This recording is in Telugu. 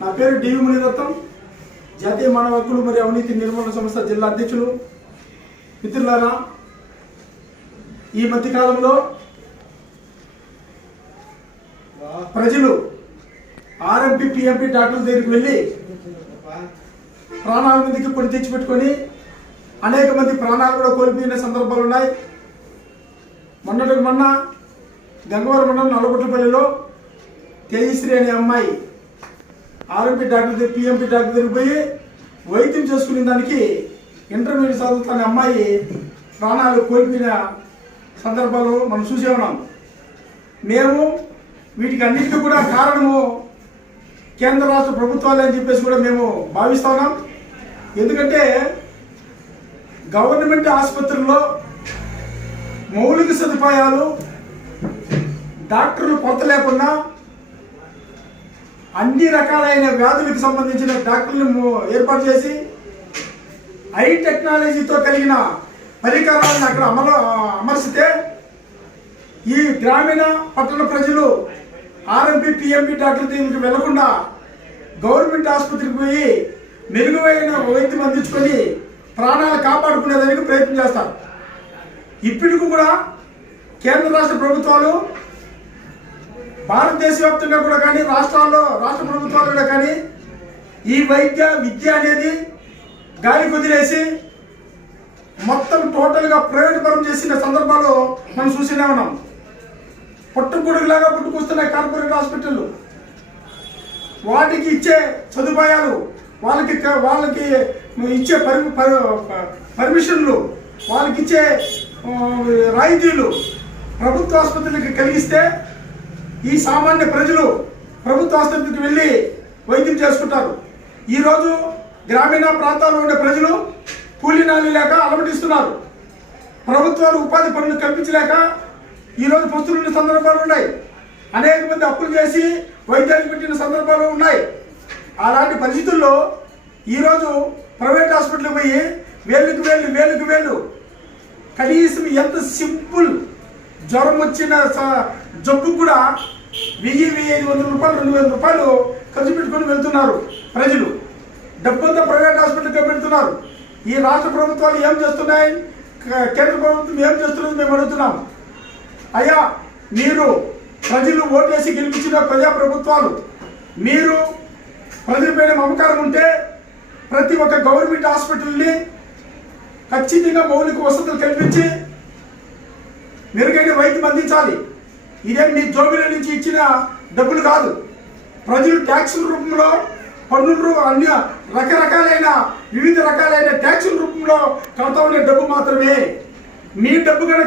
నా పేరు డివి మునిరత్నం. జాతీయ మానవ హక్కులు మరియు అవినీతి నిర్మూలన సంస్థ జిల్లా అధ్యక్షులు. మిత్రులారా ఈ మధ్యకాలంలో ప్రజలు ఆర్ఎంపీ పిఎంపీ డాక్టర్ల దగ్గరికి వెళ్ళి ప్రాణాల మీదకి కొని తెచ్చిపెట్టుకొని అనేక మంది ప్రాణాలు కూడా కోల్పోయిన సందర్భాలు ఉన్నాయి. మొన్నటికి మొన్న గంగవరం మండలం నల్లగొట్టపల్లిలో తేజశ్రీ అనే అమ్మాయి ఆర్ఎంపీ డాక్టర్ దగ్గర పిఎంపీ డాక్టర్ దగ్గరికి పోయి వైద్యం చేసుకునే దానికి ఇంటర్మీడియట్ చదువుతున్న అమ్మాయి ప్రాణాలు కోల్పోయిన సందర్భాలు మనం చూసే ఉన్నాం. మేము వీటికి అన్నింటికి కూడా కారణము కేంద్ర రాష్ట్ర ప్రభుత్వాలే అని చెప్పేసి కూడా మేము భావిస్తా ఉన్నాం. ఎందుకంటే గవర్నమెంట్ ఆసుపత్రుల్లో మౌలిక సదుపాయాలు డాక్టర్లు కొత్త లేకుండా అన్ని రకాలైన వ్యాధులకు సంబంధించిన డాక్టర్లను ఏర్పాటు చేసి హై టెక్నాలజీతో కలిగిన పరికరాలను అక్కడ అమలు అమర్చితే ఈ గ్రామీణ పట్టణ ప్రజలు ఆర్ఎంపీ పిఎంపీ డాక్టర్ దీనికి వెళ్ళకుండా గవర్నమెంట్ ఆసుపత్రికి పోయి మెరుగైన వైద్యం అందించుకొని ప్రాణాలు కాపాడుకునేదానికి ప్రయత్నం చేస్తారు. ఇప్పటికి కూడా కేంద్ర రాష్ట్ర ప్రభుత్వాలు భారతదేశ వ్యాప్తంగా కూడా కానీ రాష్ట్రాల్లో రాష్ట్ర ప్రభుత్వాలు కూడా కానీ ఈ వైద్య విద్య అనేది గాలి కుదిరేసి మొత్తం టోటల్గా ప్రైవేట్ పరం చేసిన సందర్భాలు మనం చూస్తూనే ఉన్నాం. పుట్టుకుడుగులాగా పుట్టుకొస్తున్నాయి కార్పొరేట్ హాస్పిటళ్ళు. వాటికి ఇచ్చే సదుపాయాలు వాళ్ళకి క- వాళ్ళకి ఇచ్చే పరి పర్మిషన్లు వాళ్ళకి ఇచ్చే రాయితీలు ప్రభుత్వ ఆసుపత్రులకి కలిగిస్తే ఈ సామాన్య ప్రజలు ప్రభుత్వ ఆసుపత్రికి వెళ్ళి వైద్యం చేసుకుంటారు. ఈరోజు గ్రామీణ ప్రాంతాల్లో ఉండే ప్రజలు కూలీనాలు లేక అలమటిస్తున్నారు. ప్రభుత్వాలు ఉపాధి పనులు కల్పించలేక ఈరోజు పస్తులున్న సందర్భాలు ఉన్నాయి. అనేక మంది అప్పులు చేసి వైద్యానికి పెట్టిన సందర్భాలు ఉన్నాయి. అలాంటి పరిస్థితుల్లో ఈరోజు ప్రైవేట్ హాస్పిటల్కి పోయి వేలుకు వేలు వేలుకు వేలు. కనీసం ఎంత సింపుల్ జ్వరం వచ్చిన స- జబ్బు కూడా వెయ్యి వెయ్యి ఐదు వందల రూపాయలు రెండు వేల రూపాయలు ఖర్చు పెట్టుకొని వెళ్తున్నారు ప్రజలు. డబ్బంతా ప్రైవేట్ హాస్పిటల్కి పెడుతున్నారు. ఈ రాష్ట్ర ప్రభుత్వాలు ఏం చేస్తున్నాయి? కేంద్ర ప్రభుత్వం ఏం చేస్తున్నది మేము అడుగుతున్నాం. అయ్యా మీరు ప్రజలు ఓటేసి గెలిపించిన ప్రజా ప్రభుత్వాలు మీరు ప్రజలపైన మమకారం ఉంటే ప్రతి ఒక్క గవర్నమెంట్ హాస్పిటల్ని ఖచ్చితంగా మౌలిక వసతులు కల్పించి మెరుగైన వైద్యం అందించాలి. ఇదేం మీ జోబుల నుంచి ఇచ్చిన డబ్బులు కాదు. ప్రజలు ట్యాక్సుల రూపంలో పన్నులు అన్ని రకరకాలైన వివిధ రకాలైన ట్యాక్సుల రూపంలో కడతా ఉండే డబ్బు మాత్రమే. మీ డబ్బు కనుక